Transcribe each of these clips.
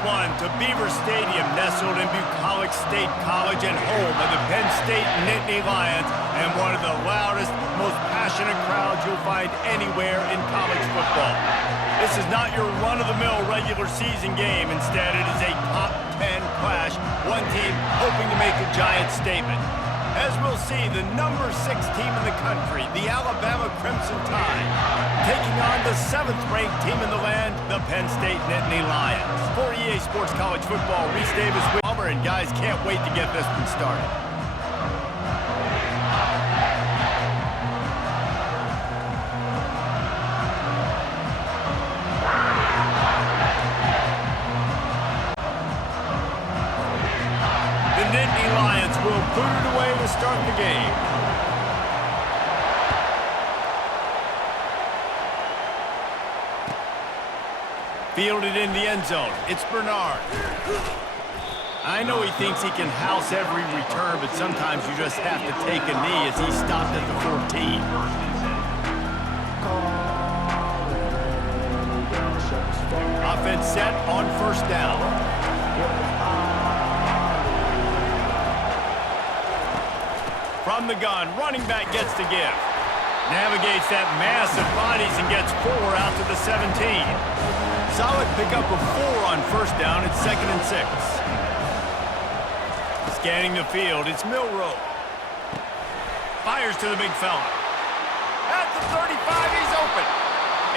everyone to Beaver Stadium, nestled in Bucolic State College and home of the Penn State Nittany Lions, and one of the loudest, most passionate crowds you'll find anywhere in college football. This is not your run-of-the-mill regular season game. Instead, it is a top 10 clash, one team hoping to make a giant statement. As we'll see, the number 6 team in the country, the Alabama Crimson Tide, taking on the 7th-ranked team in the land, the Penn State Nittany Lions. For EA Sports College Football, Reese Davis with Palmer, and guys, can't wait to get this one started. The Nittany Lions will put it away to start the game. Fielded in the end zone. It's Bernard. I know he thinks he can house every return, but sometimes you just have to take a knee as he stopped at the 14. Offense set on first down. From the gun, running back gets the give. Navigates that mass of bodies and gets 4 out to the 17. Solid pickup of 4 on first down. It's 2nd and 6. Scanning the field, it's Milroe. Fires to the big fella. At the 35, he's open.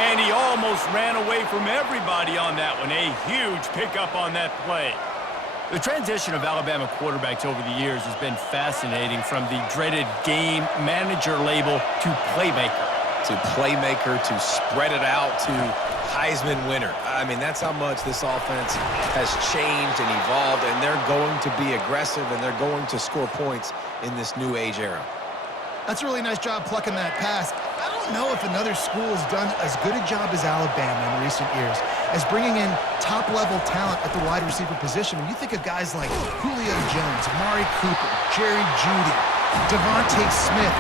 And he almost ran away from everybody on that one. A huge pickup on that play. The transition of Alabama quarterbacks over the years has been fascinating, from the dreaded game manager label to playmaker. To playmaker, to spread it out, to Heisman winner. I mean, that's how much this offense has changed and evolved, and they're going to be aggressive, and they're going to score points in this new age era. That's a really nice job plucking that pass. I don't know if another school has done as good a job as Alabama in recent years as bringing in top-level talent at the wide receiver position. When you think of guys like Julio Jones, Amari Cooper, Jerry Jeudy, Devontae Smith,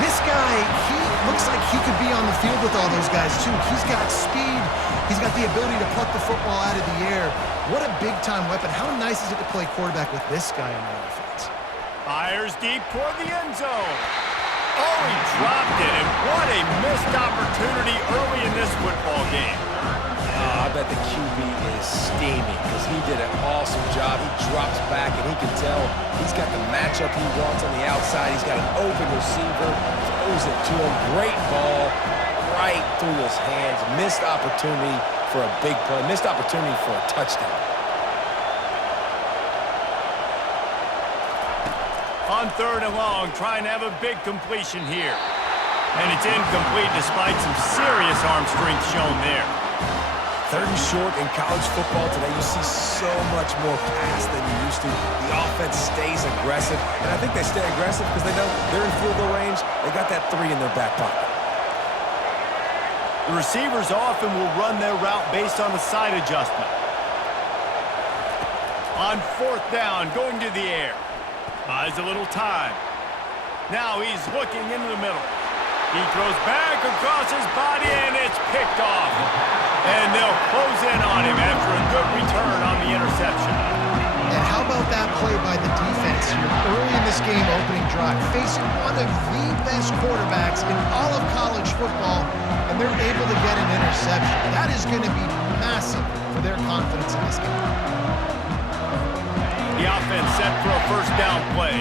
this guy, he looks like he could be on the field with all those guys, too. He's got speed. He's got the ability to pluck the football out of the air. What a big-time weapon. How nice is it to play quarterback with this guy in the offense? Fires deep toward the end zone. Oh, he dropped it, and what a missed opportunity early in this football game. I bet the QB is steaming because he did an awesome job. He drops back, and he can tell he's got the matchup he wants on the outside. He's got an open receiver, throws it to him. Great ball right through his hands. Missed opportunity for a big play. Missed opportunity for a touchdown. On 3rd and long, trying to have a big completion here. And it's incomplete despite some serious arm strength shown there. 3rd and short in college football today. You see so much more pass than you used to. The offense stays aggressive, and I think they stay aggressive because they know they're in field goal range. They got that 3 in their back pocket. The receivers often will run their route based on the side adjustment. On 4th down, going to the air. Buys a little time. Now he's looking into the middle. He throws back across his body, and it's picked off. And they'll close in on him after a good return on the interception. And how about that play by the defense here early in this game opening drive, facing one of the best quarterbacks in all of college football, and they're able to get an interception. That is going to be massive for their confidence in this game. The offense set for a first down play.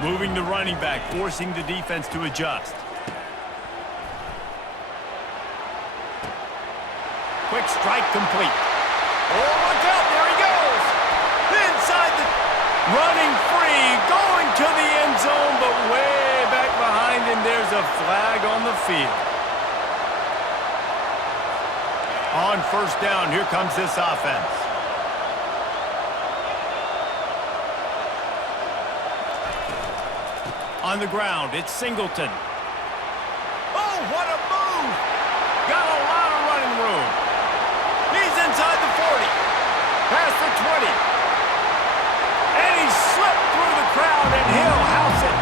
Moving the running back, forcing the defense to adjust. Quick strike complete. Oh, look out, there he goes. Inside the... Running free, going to the end zone, but way back behind him, there's a flag on the field. On first down, here comes this offense. On the ground, it's Singleton. Oh, what a move! Got a lot of running room. He's inside the 40. Past the 20. And he slipped through the crowd, and he'll house it.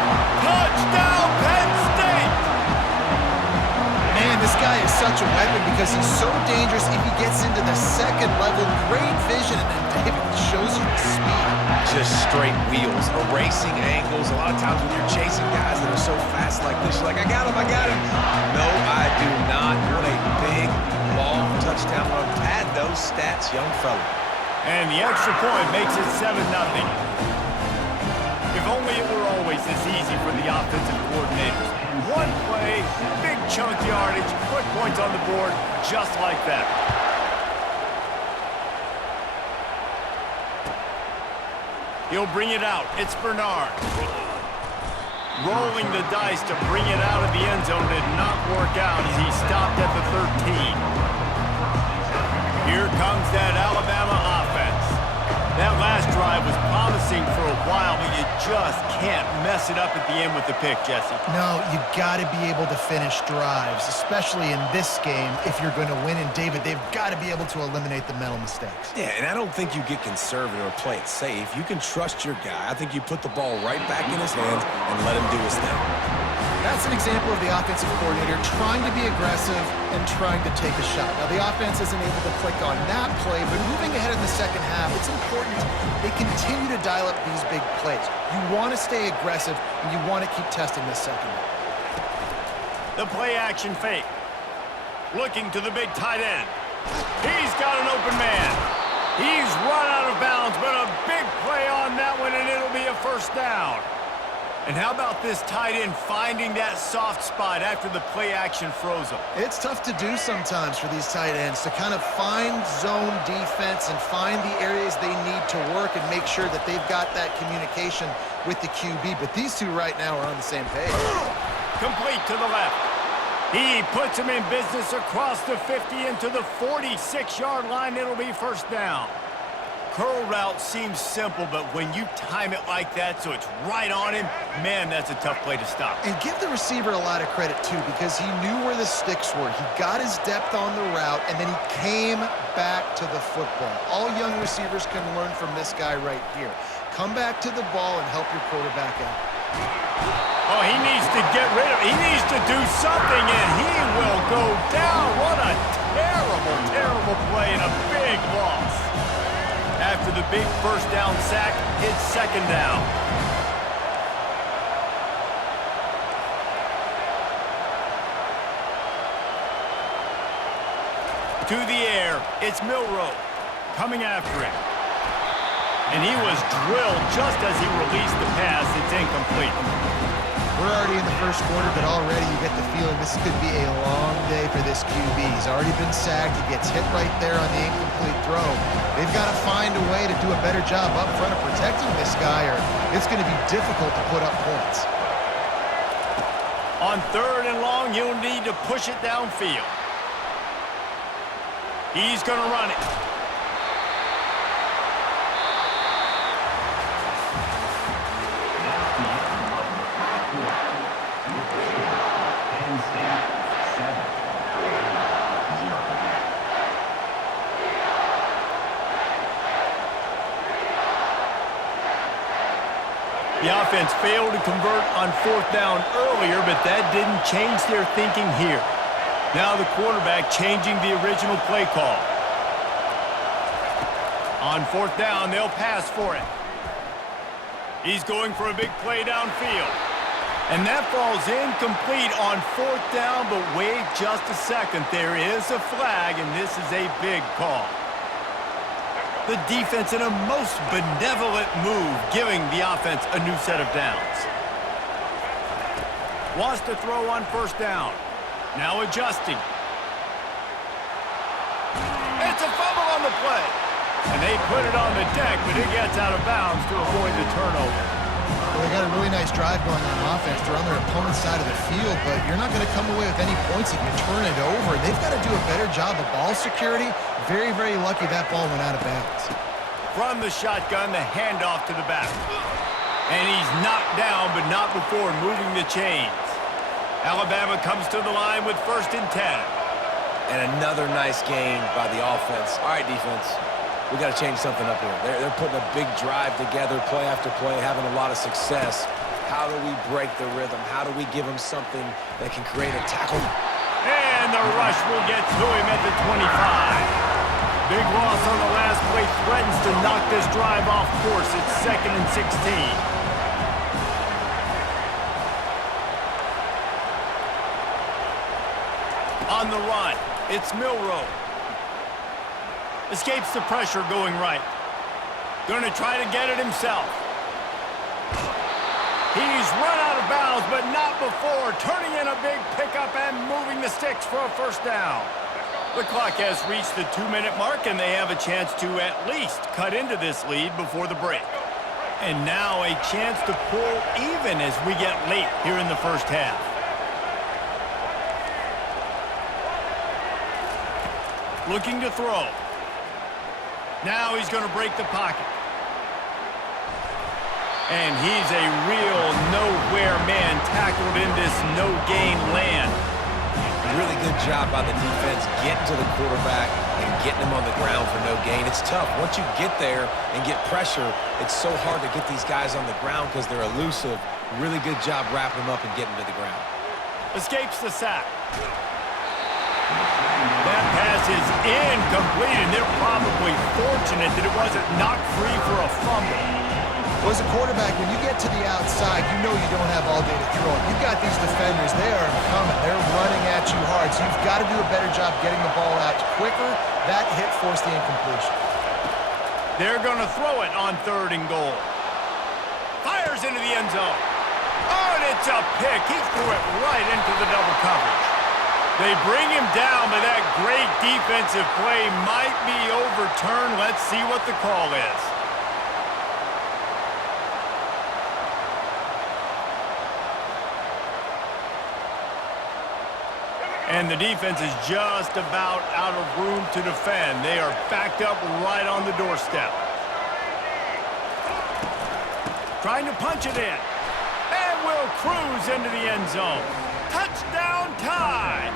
Touchdown, Penn State! Man, this guy is such a weapon because he's so dangerous if he gets into the second level. Great vision, and then David shows you the speed. Just straight wheels, erasing angles. A lot of times when you're chasing guys that are so fast like this, you're like, I got him, I got him. No, I do not. What a big, long touchdown run. Pad those stats, young fella. And the extra point makes it 7-0. If only it were always this easy for the offensive coordinators. One play, big chunk yardage, quick points on the board, just like that. He'll bring it out. It's Bernard. Rolling the dice to bring it out of the end zone did not work out as he stopped at the 13. Here comes that Alabama offense. That last drive was promising for a while, but you just can't mess it up at the end with the pick, Jesse. No, you got to be able to finish drives, especially in this game if you're going to win. And David, they've got to be able to eliminate the mental mistakes. Yeah, and I don't think you get conservative or play it safe. You can trust your guy. I think you put the ball right back in his hands and let him do his thing. That's an example of the offensive coordinator trying to be aggressive and trying to take a shot. Now, the offense isn't able to click on that play, but moving ahead in the second half, it's important they continue to dial up these big plays. You want to stay aggressive, and you want to keep testing this second. The play-action fake. Looking to the big tight end. He's got an open man. He's run out of bounds, but a big play on that one, and it'll be a first down. And how about this tight end finding that soft spot after the play action froze him? It's tough to do sometimes for these tight ends to kind of find zone defense and find the areas they need to work and make sure that they've got that communication with the QB. But these two right now are on the same page. Complete to the left. He puts him in business across the 50 into the 46-yard line. It'll be first down. Curl route seems simple, but when you time it like that so it's right on him, man, that's a tough play to stop. And give the receiver a lot of credit, too, because he knew where the sticks were. He got his depth on the route, and then he came back to the football. All young receivers can learn from this guy right here. Come back to the ball and help your quarterback out. Oh, he needs to get rid of it. He needs to do something, and he will go down. What a terrible, terrible play and a big loss. After the big first down sack, it's second down. To the air, it's Milroe coming after him. And he was drilled just as he released the pass. It's incomplete. We're already in the first quarter, but already you get the feeling this could be a long day for this QB. He's already been sacked. He gets hit right there on the incomplete throw. They've got to find a way to do a better job up front of protecting this guy, or it's going to be difficult to put up points. On third and long, you'll need to push it downfield. He's going to run it. The offense failed to convert on fourth down earlier, but that didn't change their thinking here. Now the quarterback changing the original play call. On fourth down, they'll pass for it. He's going for a big play downfield. And that falls incomplete on fourth down, but wait just a second. There is a flag, and this is a big call. The defense in a most benevolent move, giving the offense a new set of downs. Wants to throw on first down. Now adjusting. It's a fumble on the play. And they put it on the deck, but it gets out of bounds to avoid the turnover. Well, they got a really nice drive going on offense. They're on their opponent's side of the field, but you're not going to come away with any points if you turn it over. They've got to do a better job of ball security. Very, very lucky that ball went out of bounds. From the shotgun, the handoff to the back. And he's knocked down, but not before moving the chains. Alabama comes to the line with 1st and 10. And another nice game by the offense. All right, defense. We got to change something up here. They're putting a big drive together, play after play, having a lot of success. How do we break the rhythm? How do we give them something that can create a tackle? And And the rush will get to him at the 25. Big loss on the last play threatens to knock this drive off course. It's 2nd and 16. On the run, it's Milroe. Escapes the pressure going right. Going to try to get it himself. He's run out of bounds, but not before. Turning in a big pickup and moving the sticks for a first down. The clock has reached the 2-minute mark, and they have a chance to at least cut into this lead before the break. And now a chance to pull even as we get late here in the first half. Looking to throw. Now he's going to break the pocket. And he's a real nowhere man tackled in this no-gain land. Really good job by the defense getting to the quarterback and getting him on the ground for no gain. It's tough. Once you get there and get pressure, it's so hard to get these guys on the ground because they're elusive. Really good job wrapping them up and getting to the ground. Escapes the sack. That pass is incomplete, and they're probably fortunate that it wasn't knocked free for a fumble. Well, as a quarterback, when you get to the outside, you know you don't have all day to throw it. You've got these defenders. They are coming. They're running at you hard, so you've got to do a better job getting the ball out quicker. That hit forced the incompletion. They're going to throw it on 3rd and goal. Fires into the end zone. Oh, and it's a pick. He threw it right into the double coverage. They bring him down, but that great defensive play might be overturned. Let's see what the call is. And the defense is just about out of room to defend. They are backed up right on the doorstep. Trying to punch it in. And will cruise into the end zone. Touchdown tie!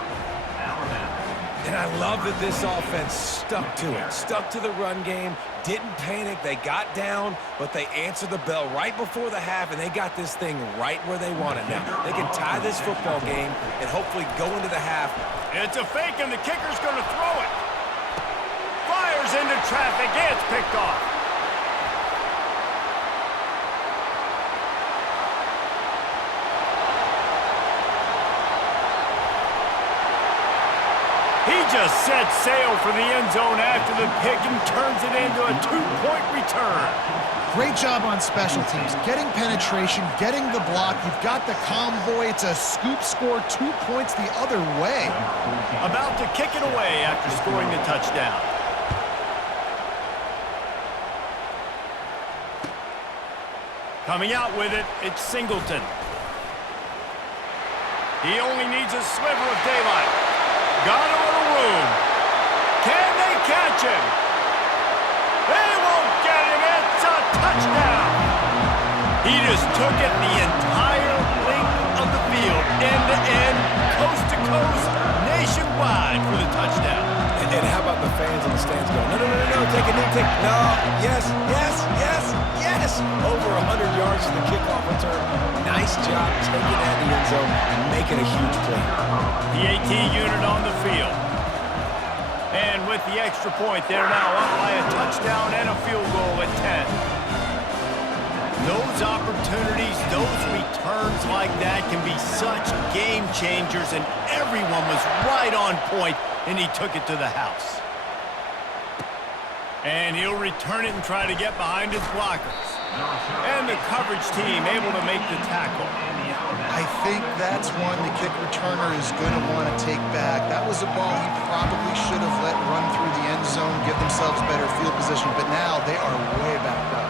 And I love that this offense stuck to it. Stuck to the run game. Didn't panic. They got down, but they answered the bell right before the half, and they got this thing right where they want it now. They can tie this football game and hopefully go into the half. It's a fake, and the kicker's going to throw it. Fires into traffic. It's picked off. He just set sail for the end zone after the pick and turns it into a 2-point return. Great job on special teams. Getting penetration, getting the block. You've got the convoy. It's a scoop score, 2 points the other way. About to kick it away after scoring the touchdown. Coming out with it, it's Singleton. He only needs a sliver of daylight. Got a little room. Can they catch him? They won't get him. It's a touchdown. He just took it the entire length of the field, end to end, coast to coast, nationwide for the touchdown. And how about the fans in the stands going, no, take a knee, no, yes, over 100 yards to the kickoff return. Nice job taking that in the end zone and making a huge play. The AT unit on the field. And with the extra point, they're now up by a touchdown and a field goal at 10. Those opportunities, those returns like that can be such game changers, and everyone was right on point, and he took it to the house. And he'll return it and try to get behind his blockers. And the coverage team able to make the tackle. I think that's one the kick returner is going to want to take back. That was a ball he probably should have let run through the end zone, give themselves better field position, but now they are way backed up.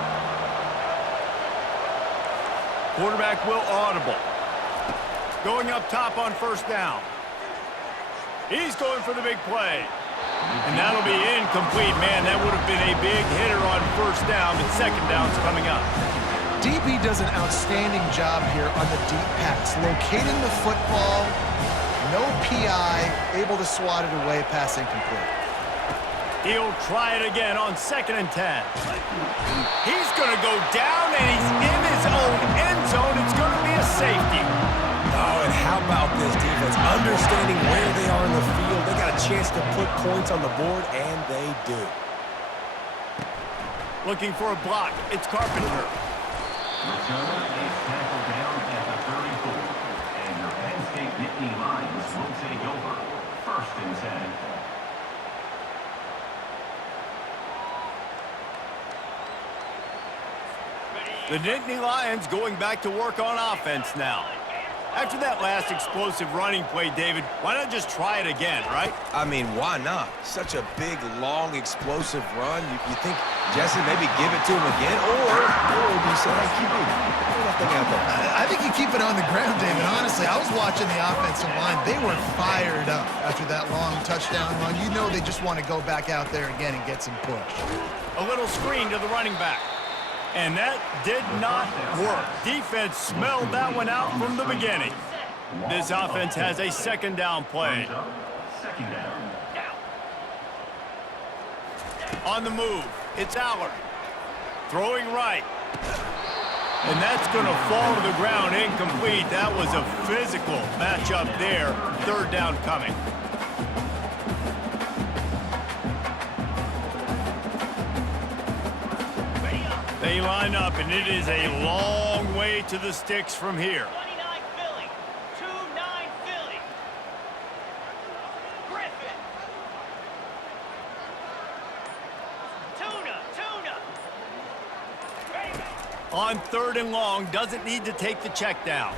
Quarterback will audible. Going up top on first down. He's going for the big play. And that'll be incomplete. Man, that would have been a big hitter on first down, but second down's coming up. DB does an outstanding job here on the deep pass, locating the football, no PI, able to swat it away, pass incomplete. He'll try it again on 2nd and 10. He's going to go down, and he's in his own end zone. It's going to be a safety. Oh, it how about this defense? Understanding where they are in the field. They got a chance to put points on the board, and they do. Looking for a block. It's Carpenter. Returner is tackled down at the 34. And your Penn State Nittany Lions will take over. 1st and 10. The Nittany Lions going back to work on offense now. After that last explosive running play, David, why not just try it again, right? I mean, why not? Such a big, long, explosive run. You think, Jesse, maybe give it to him again? Or do you say, hey, keep it, throw that thing out there? I think you keep it on the ground, David. Honestly, I was watching the offensive line. They were fired up after that long touchdown run. You know they just want to go back out there again and get some push. A little screen to the running back. And that did not work. Defense smelled that one out from the beginning. This offense has a 2nd down play. 2nd down. On the move, it's Allard. Throwing right. And that's going to fall to the ground incomplete. That was a physical matchup there. 3rd down coming. They line up, and it is a long way to the sticks from here. 29 Philly. 2-9 Philly. Griffin. Tuna. On 3rd and long, doesn't need to take the check down.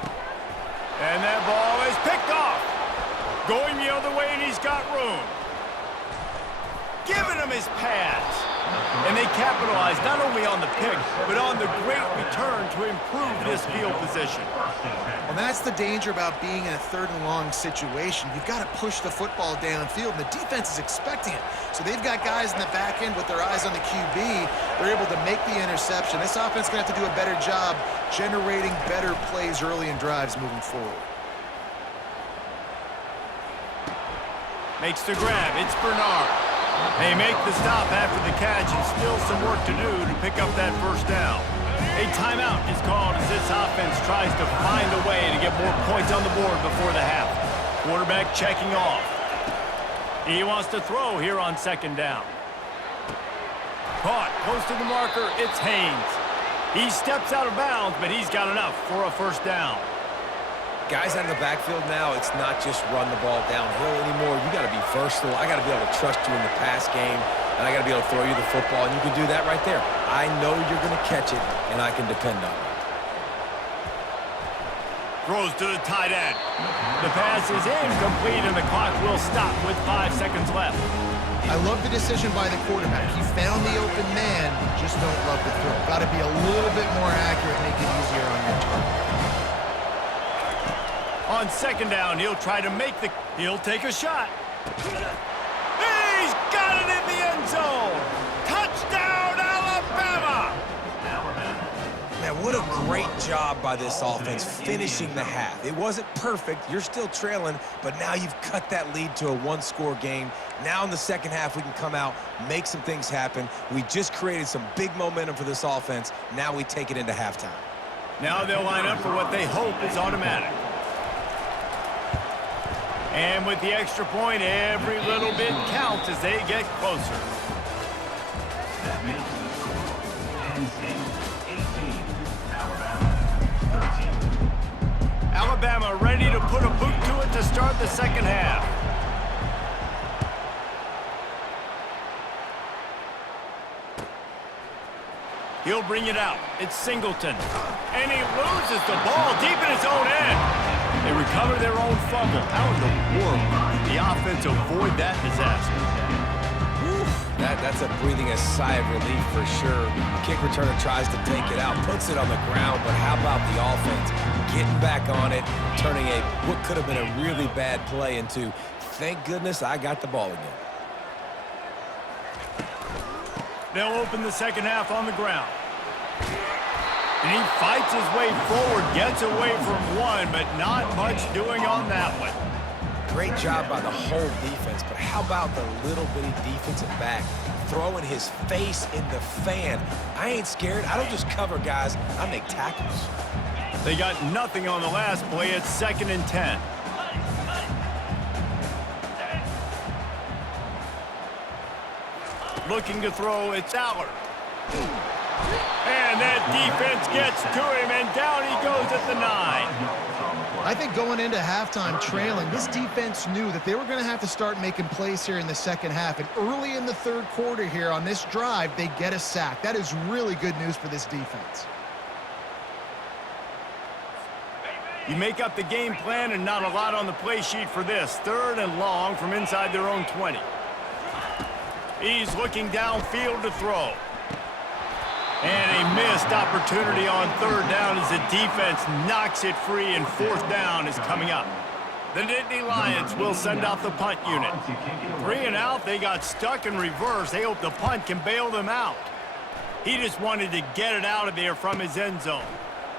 And that ball is picked off. Going the other way, and he's got room. Giving him his pads. And they capitalize not only on the pick, but on the great return to improve this field position. Well, that's the danger about being in a 3rd and long situation. You've got to push the football downfield, and the defense is expecting it. So they've got guys in the back end with their eyes on the QB. They're able to make the interception. This offense is going to have to do a better job generating better plays early in drives moving forward. Makes the grab. It's Bernard. They make the stop after the catch, and still some work to do to pick up that 1st down. A timeout is called as this offense tries to find a way to get more points on the board before the half. Quarterback checking off. He wants to throw here on 2nd down. Caught close to the marker. It's Haynes. He steps out of bounds, but he's got enough for a 1st down. Guys out of the backfield now, it's not just run the ball downhill anymore. You got to be versatile. I got to be able to trust you in the pass game, and I got to be able to throw you the football, and you can do that right there. I know you're going to catch it, and I can depend on it. Throws to the tight end. The pass is incomplete, and the clock will stop with 5 seconds left. I love the decision by the quarterback. He found the open man, just don't love the throw. Got to be a little bit more accurate, make it easier on your target. On 2nd down, he'll try to make the... He'll take a shot. He's got it in the end zone. Touchdown, Alabama! Man, what a great job by this offense finishing the half. It wasn't perfect. You're still trailing, but now you've cut that lead to a 1-score game. Now in the 2nd half, we can come out, make some things happen. We just created some big momentum for this offense. Now we take it into halftime. Now they'll line up for what they hope is automatic. And with the extra point, every little bit counts as they get closer. That makes the score Penn State 18, Alabama 13. Alabama ready to put a boot to it to start the 2nd half. He'll bring it out. It's Singleton. And he loses the ball deep in his own end. They recover their own fumble. How in the world did the offense avoid that disaster? That's a breathing a sigh of relief for sure. Kick returner tries to take it out, puts it on the ground, but how about the offense getting back on it, turning what could have been a really bad play into, thank goodness I got the ball again. They'll open the 2nd half on the ground. And he fights his way forward, gets away from one, but not much doing on that one. Great job by the whole defense, but how about the little bitty defensive back throwing his face in the fan? I ain't scared. I don't just cover guys. I make tackles. They got nothing on the last play. It's 2nd and 10. Looking to throw, it's Aller. And that defense gets to him, and down he goes at the 9. I think going into halftime trailing, this defense knew that they were going to have to start making plays here in the second half. And early in the third quarter here on this drive, they get a sack. That is really good news for this defense. You make up the game plan and not a lot on the play sheet for this. 3rd and long from inside their own 20. He's looking downfield to throw. And a missed opportunity on 3rd down as the defense knocks it free, and 4th down is coming up. The Nittany Lions will send out the punt unit. 3 and out, they got stuck in reverse. They hope the punt can bail them out. He just wanted to get it out of there from his end zone.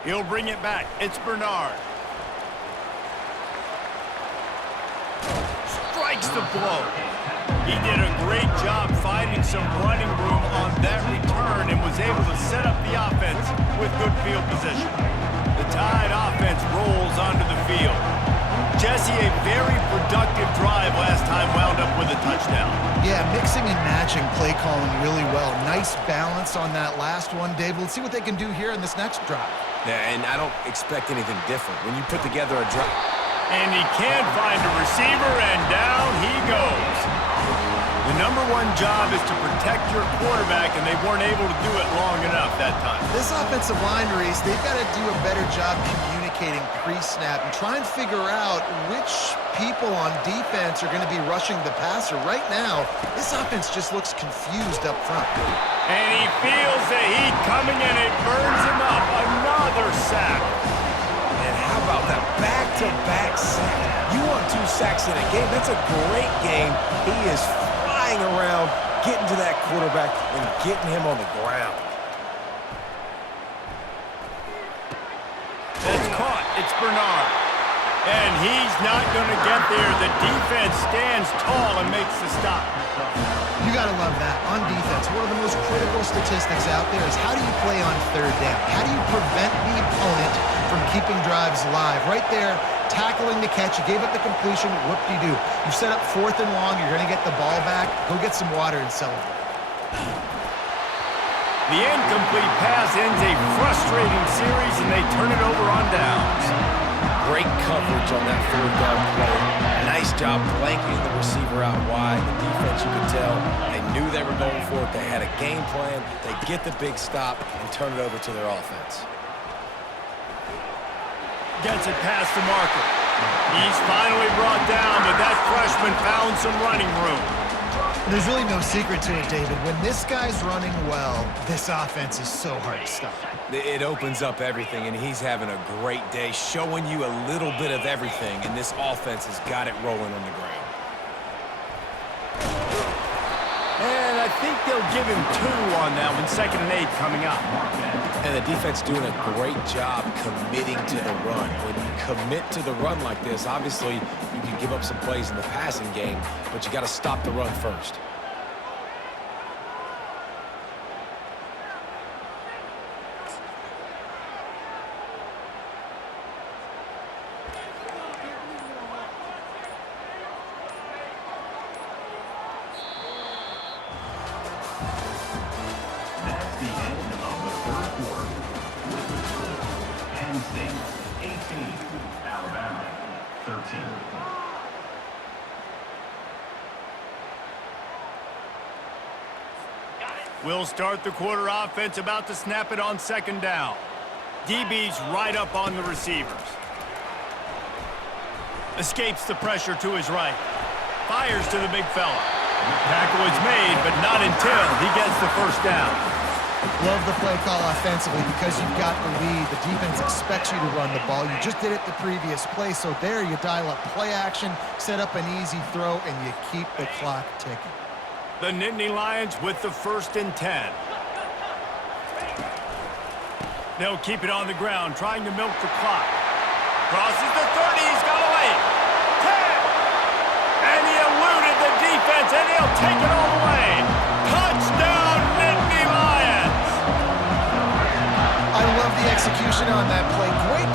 He'll bring it back. It's Bernard. Strikes the blow. He did a great job finding some running room on that return and was able to set up the offense with good field position. The Tide offense rolls onto the field. Jesse, a very productive drive last time, wound up with a touchdown. Yeah, mixing and matching play calling really well. Nice balance on that last one, Dave. Let's see what they can do here in this next drive. Yeah, and I don't expect anything different. When you put together a drive... And he can't find a receiver, and down he goes. The number one job is to protect your quarterback, and they weren't able to do it long enough that time. This offensive line, Reese, they've got to do a better job communicating pre-snap and try and figure out which people on defense are going to be rushing the passer. Right now, this offense just looks confused up front. And he feels the heat coming, and it burns him up. Another sack. And how about that back-to-back sack? You want 2 sacks in a game? That's a great game. He is flying around, getting to that quarterback and getting him on the ground. It's caught. It's Bernard. And he's not going to get there. The defense stands tall and makes the stop. You got to love that. On defense, one of the most critical statistics out there is how do you play on 3rd down? How do you prevent the opponent from keeping drives alive? Right there, tackling the catch. You gave up the completion. Whoop-de-doo. You set up 4th and long. You're going to get the ball back. Go get some water and celebrate. The incomplete pass ends a frustrating series, and they turn it over on downs. Great coverage on that 4th down play. Nice job blanketing the receiver out wide. The defense, you could tell, they knew they were going for it. They had a game plan. They get the big stop and turn it over to their offense. Gets it past the marker. He's finally brought down, but that freshman found some running room. There's really no secret to it, David. When this guy's running well, this offense is so hard to stop. It opens up everything, and he's having a great day, showing you a little bit of everything, and this offense has got it rolling on the ground. And I think they'll give him 2 on that one. 2nd and 8 coming up. And the defense doing a great job committing to the run. When you commit to the run like this, obviously you can give up some plays in the passing game, but you got to stop the run first. That's the end of the 3rd quarter. Penn State 18, Alabama 13. We'll start the quarter offense, about to snap it on 2nd down. DB's right up on the receivers. Escapes the pressure to his right. Fires to the big fella. Tackle is made, but not until he gets the 1st down. Love the play call offensively because you've got the lead. The defense expects you to run the ball. You just did it the previous play, so there you dial up play action, set up an easy throw, and you keep the clock ticking. The Nittany Lions with the 1st and 10. They'll keep it on the ground, trying to milk the clock. Crosses the 30, he's got away. 10! And he eluded the defense, and he'll take it all the way. Touchdown, Nittany Lions! I love the execution on that play. Great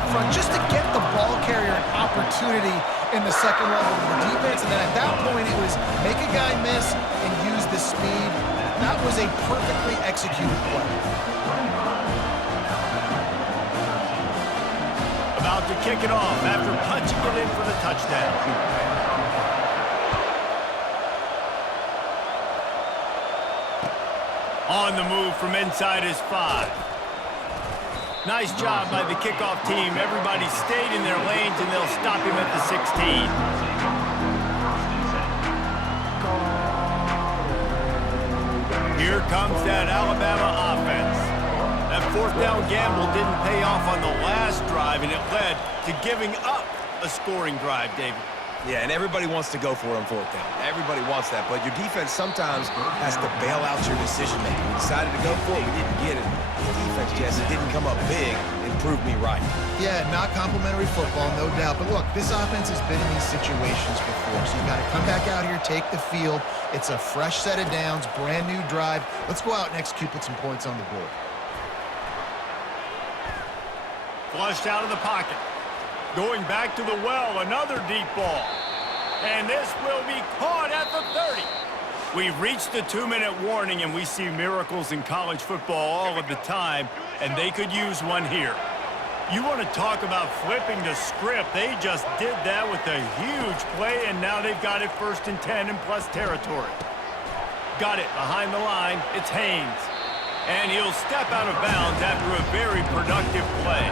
up front just to get the ball carrier an opportunity in the second level of the defense. And then at that point, it was make a guy miss and use the speed. That was a perfectly executed play. About to kick it off after punching it in for the touchdown. On the move from inside his 5. Nice job by the kickoff team. Everybody stayed in their lanes, and they'll stop him at the 16. Here comes that Alabama offense. That fourth down gamble didn't pay off on the last drive, and it led to giving up a scoring drive, David. Yeah, and everybody wants to go for it on fourth down. Everybody wants that, but your defense sometimes has to bail out your decision-making. We decided to go for it, we didn't get it. The defense, Jesse, didn't come up big and prove me right. Yeah, not complimentary football, no doubt. But look, this offense has been in these situations before, so you got to come back out here, take the field. It's a fresh set of downs, brand new drive. Let's go out and execute, put some points on the board. Flushed out of the pocket. Going back to the well, another deep ball. And this will be caught at the 30. We've reached the 2-minute warning, and we see miracles in college football all of the time, and they could use one here. You want to talk about flipping the script. They just did that with a huge play, and now they've got it 1st and 10 in plus territory. Got it behind the line. It's Haynes. And he'll step out of bounds after a very productive play.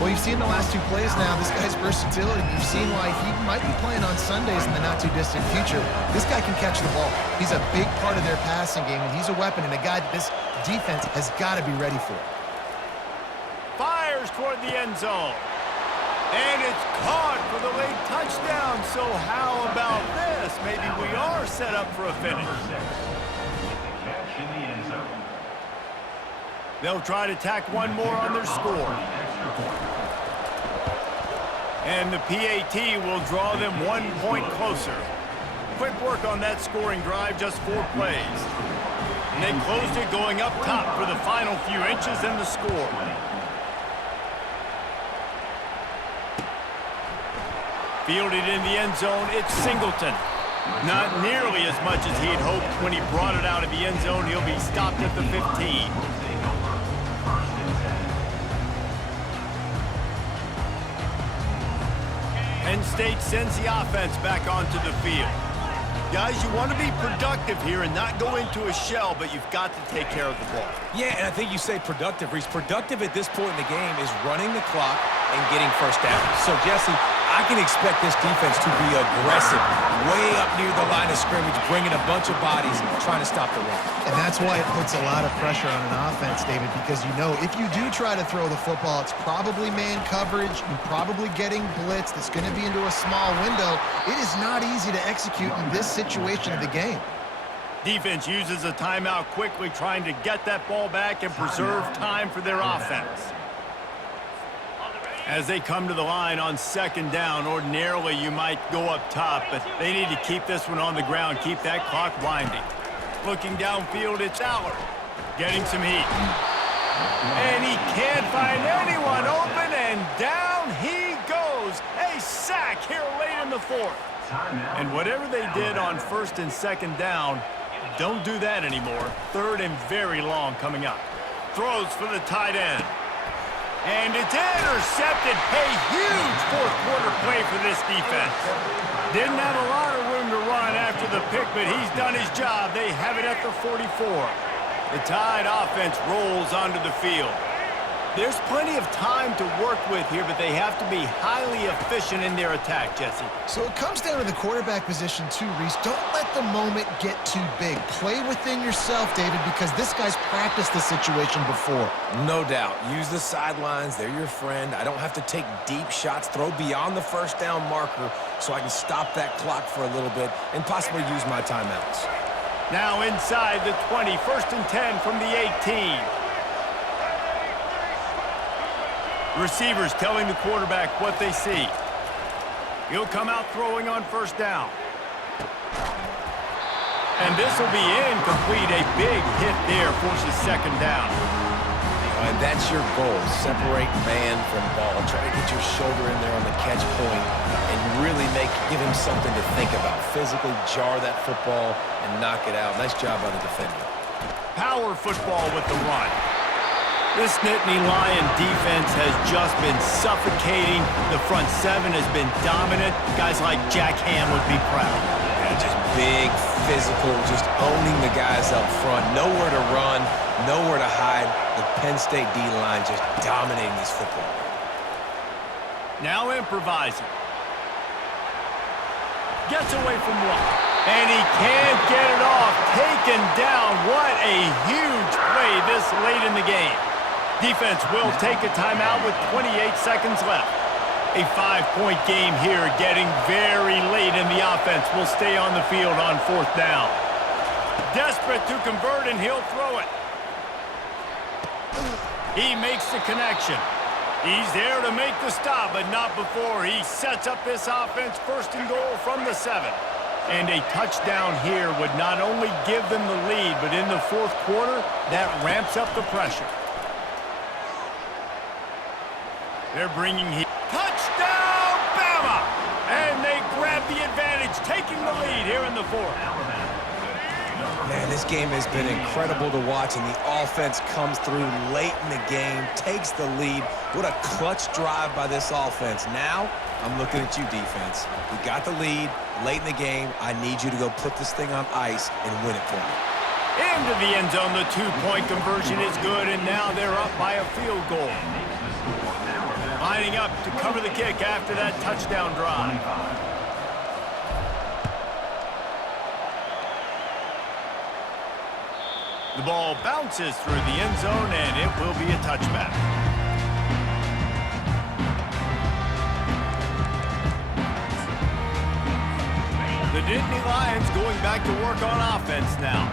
Well, you've seen the last 2 plays now, this guy's versatility. You've seen why he might be playing on Sundays in the not-too-distant future. This guy can catch the ball. He's a big part of their passing game, and he's a weapon and a guy that this defense has got to be ready for. Fires toward the end zone. And it's caught for the late touchdown. So how about this? Maybe we are set up for a finish. Catch in the end zone. They'll try to tack one more on their score. And the PAT will draw them 1 point closer. Quick work on that scoring drive, just 4 plays. And they closed it going up top for the final few inches in the score. Fielded in the end zone, it's Singleton. Not nearly as much as he had hoped when he brought it out of the end zone. He'll be stopped at the 15. Penn State sends the offense back onto the field. Guys, you want to be productive here and not go into a shell, but you've got to take care of the ball. Yeah, and I think you say productive, Reese. Productive at this point in the game is running the clock and getting first down. So, Jesse, I can expect this defense to be aggressive, way up near the line of scrimmage, bringing a bunch of bodies, trying to stop the run. And that's why it puts a lot of pressure on an offense, David, because you know if you do try to throw the football, it's probably man coverage, you're probably getting blitzed, it's going to be into a small window. It is not easy to execute in this situation of the game. Defense uses a timeout quickly, trying to get that ball back and preserve time for their offense. As they come to the line on 2nd down, ordinarily you might go up top, but they need to keep this one on the ground, keep that clock winding. Looking downfield, it's Allard, getting some heat. And he can't find anyone open, and down he goes. A sack here late in the 4th. And whatever they did on 1st and 2nd down, don't do that anymore. 3rd and very long coming up. Throws for the tight end. And it's intercepted. A huge 4th quarter play for this defense. Didn't have a lot of room to run after the pick, but he's done his job. They have it at the 44. The Tide offense rolls onto the field. There's plenty of time to work with here, but they have to be highly efficient in their attack, Jesse. So it comes down to the quarterback position too, Reese. Don't let the moment get too big. Play within yourself, David, because this guy's practiced this situation before. No doubt. Use the sidelines. They're your friend. I don't have to take deep shots, throw beyond the 1st down marker so I can stop that clock for a little bit and possibly use my timeouts. Now inside the 20, 1st and 10 from the 18. Receivers telling the quarterback what they see. He'll come out throwing on 1st down. And this will be incomplete. A big hit there forces 2nd down. And that's your goal. Separate man from ball. Try to get your shoulder in there on the catch point and really give him something to think about. Physically jar that football and knock it out. Nice job by the defender. Power football with the run. This Nittany Lion defense has just been suffocating. The front seven has been dominant. Guys like Jack Ham would be proud. Yeah, just big, physical, just owning the guys up front. Nowhere to run, nowhere to hide. The Penn State D-line just dominating this football. Now improvising. Gets away from one. And he can't get it off. Taken down. What a huge play this late in the game. Defense will take a timeout with 28 seconds left. A 5-point game here, getting very late in the offense. Will stay on the field on 4th down. Desperate to convert, and he'll throw it. He makes the connection. He's there to make the stop, but not before he sets up this offense 1st and goal from the 7. And a touchdown here would not only give them the lead, but in the 4th quarter, that ramps up the pressure. They're bringing heat. Touchdown, Bama! And they grab the advantage, taking the lead here in the 4th. Man, this game has been incredible to watch, and the offense comes through late in the game, takes the lead. What a clutch drive by this offense. Now, I'm looking at you, defense. You got the lead late in the game. I need you to go put this thing on ice and win it for me. Into the end zone, the 2-point conversion is good, and now they're up by a field goal. Lining up to cover the kick after that touchdown drive. The ball bounces through the end zone, and it will be a touchback. The Nittany Lions going back to work on offense now.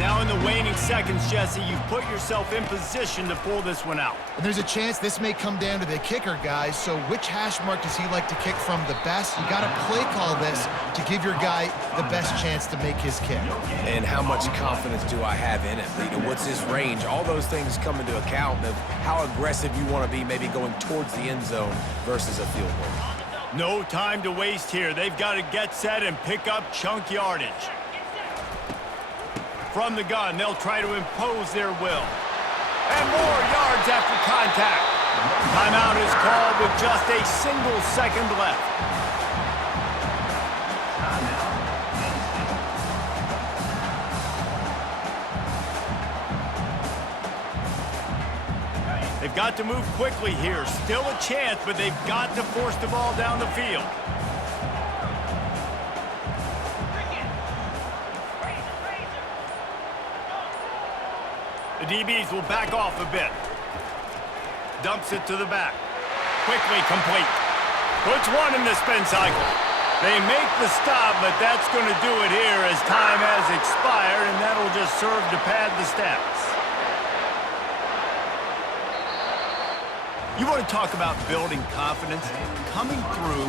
Now in the waning seconds, Jesse, you've put yourself in position to pull this one out. And there's a chance this may come down to the kicker, guys. So which hash mark does he like to kick from the best? You got to play call this to give your guy the best chance to make his kick. And how much confidence do I have in it? You know, what's his range? All those things come into account of how aggressive you want to be, maybe going towards the end zone versus a field goal. No time to waste here. They've got to get set and pick up chunk yardage. From the gun, they'll try to impose their will. And more yards after contact. Timeout is called with just a single second left. They've got to move quickly here. Still a chance, but they've got to force the ball down the field. The DBs will back off a bit. Dumps it to the back. Quickly complete. Puts one in the spin cycle. They make the stop, but that's going to do it here as time has expired, and that'll just serve to pad the stats. You want to talk about building confidence? Coming through